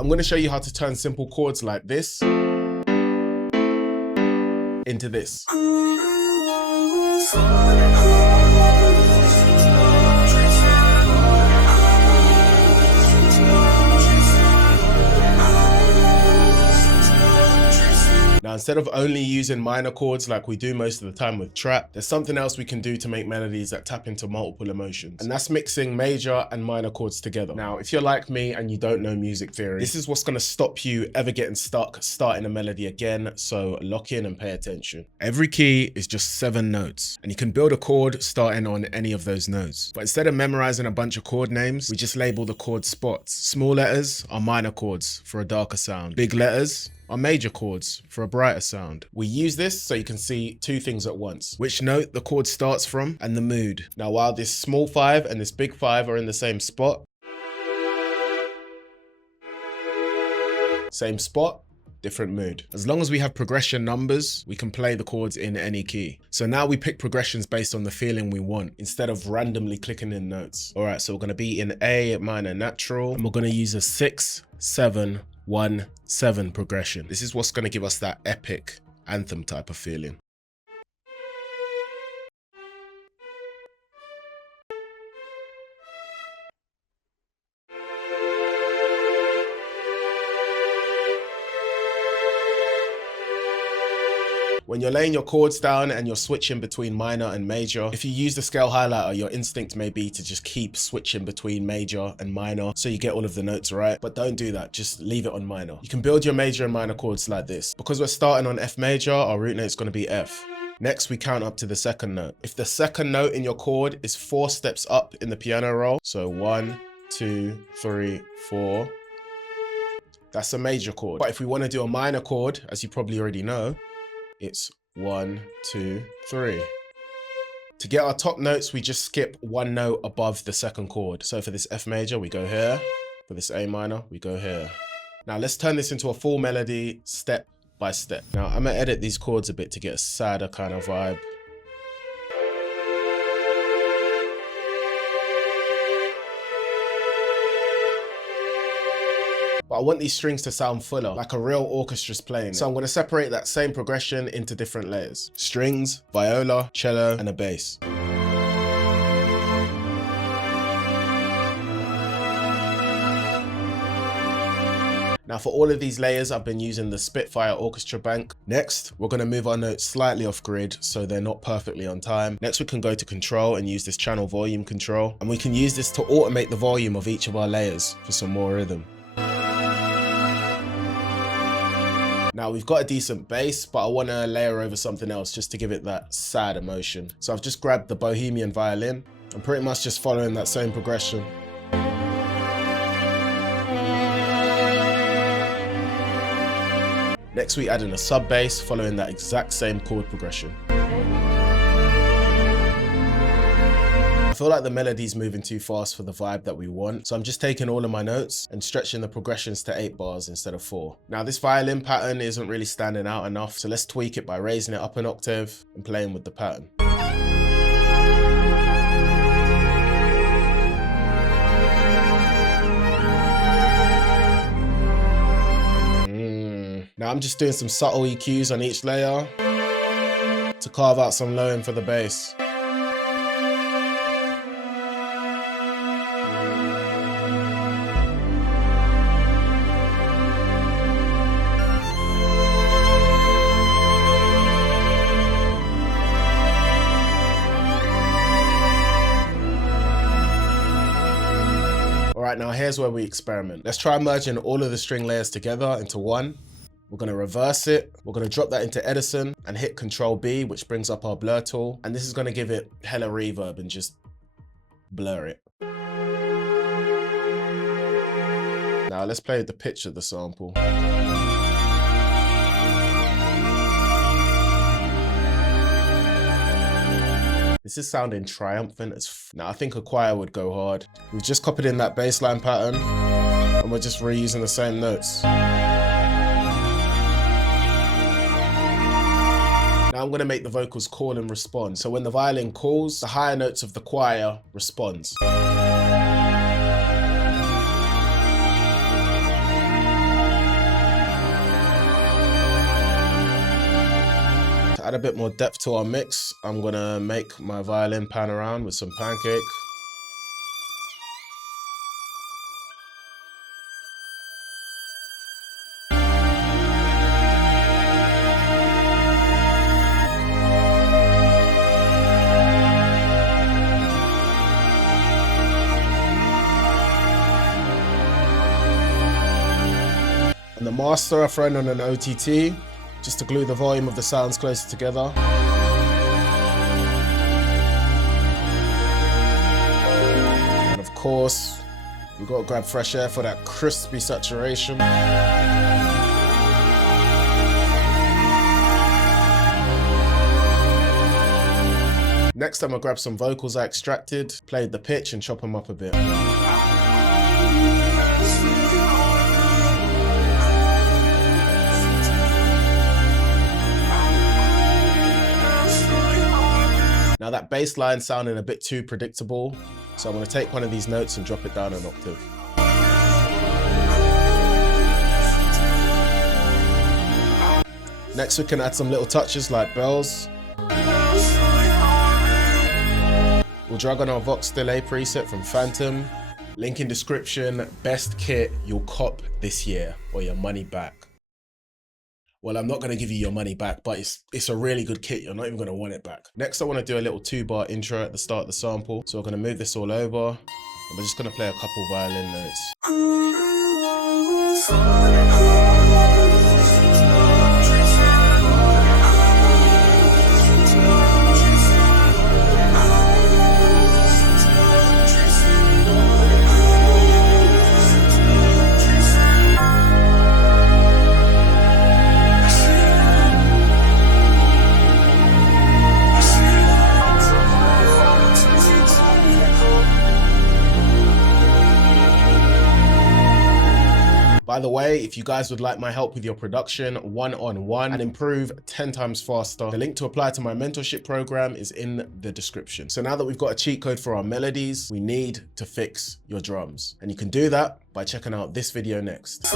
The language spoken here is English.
I'm going to show you how to turn simple chords like this into this. Now, instead of only using minor chords like we do most of the time with trap, there's something else we can do to make melodies that tap into multiple emotions. And that's mixing major and minor chords together. Now, if you're like me and you don't know music theory, this is what's gonna stop you ever getting stuck starting a melody again, so lock in and pay attention. Every key is just 7 notes, and you can build a chord starting on any of those notes. But instead of memorizing a bunch of chord names, we just label the chord spots. Small letters are minor chords for a darker sound. Big letters are major chords for a brighter sound. We use this so you can see 2 things at once: which note the chord starts from and the mood. Now, while this small 5 and this big 5 are in the same spot, different mood. As long as we have progression numbers, we can play the chords in any key. So now we pick progressions based on the feeling we want, instead of randomly clicking in notes. All right, so we're gonna be in A minor natural, and we're gonna use a 6, 7, 1, 7 progression. This is what's gonna give us that epic anthem type of feeling. When you're laying your chords down and you're switching between minor and major, if you use the scale highlighter, your instinct may be to just keep switching between major and minor so you get all of the notes right, but don't do that, just leave it on minor. You can build your major and minor chords like this. Because we're starting on F major, our root note is going to be F. Next, we count up to the second note. If the second note in your chord is 4 steps up in the piano roll, so 1, 2, 3, 4, that's a major chord. But if we want to do a minor chord, as you probably already know, it's 1, 2, 3. To get our top notes, we just skip 1 note above the second chord. So for this F major, we go here. For this A minor, we go here. Now let's turn this into a full melody step by step. Now I'm gonna edit these chords a bit to get a sadder kind of vibe. But I want these strings to sound fuller, like a real orchestra's playing. So I'm going to separate that same progression into different layers: strings, viola, cello, and a bass. Now for all of these layers, I've been using the Spitfire Orchestra Bank. Next, we're going to move our notes slightly off grid so they're not perfectly on time. Next, we can go to control and use this channel volume control. And we can use this to automate the volume of each of our layers for some more rhythm. Now we've got a decent bass, but I want to layer over something else just to give it that sad emotion. So I've just grabbed the Bohemian violin. I'm pretty much just following that same progression. Next, we add in a sub bass following that exact same chord progression. I feel like the melody's moving too fast for the vibe that we want, so I'm just taking all of my notes and stretching the progressions to 8 bars instead of 4. Now this violin pattern isn't really standing out enough, so let's tweak it by raising it up an octave and playing with the pattern. Now I'm just doing some subtle EQs on each layer to carve out some low end for the bass. Alright, now here's where we experiment. Let's try merging all of the string layers together into one. We're going to reverse it. We're going to drop that into Edison and hit Control B, which brings up our blur tool. And this is going to give it hella reverb and just blur it. Now let's play with the pitch of the sample. This is sounding triumphant as Now I think a choir would go hard. We've just copied in that bass line pattern and we're just reusing the same notes. Now I'm going to make the vocals call and respond. So when the violin calls, the higher notes of the choir responds. add a bit more depth to our mix, I'm gonna make my violin pan around with some Pancake. And the master I throw in on an OTT, just to glue the volume of the sounds closer together. And of course, we've got to grab fresh air for that crispy saturation. Next, I'm gonna grab some vocals I extracted, played the pitch and chop them up a bit. Now that bass line sounded a bit too predictable, so I'm going to take one of these notes and drop it down an octave. Next we can add some little touches like bells. We'll drag on our Vox Delay preset from Phantom. Link in description, best kit you'll cop this year or your money back. Well, I'm not going to give you your money back, but it's a really good kit. You're not even going to want it back. Next, I want to do a little 2-bar intro at the start of the sample. So we're going to move this all over, and we're just going to play a couple violin notes. By the way, if you guys would like my help with your production one-on-one and improve 10 times faster, the link to apply to my mentorship program is in the description. So now that we've got a cheat code for our melodies, we need to fix your drums. And you can do that by checking out this video next.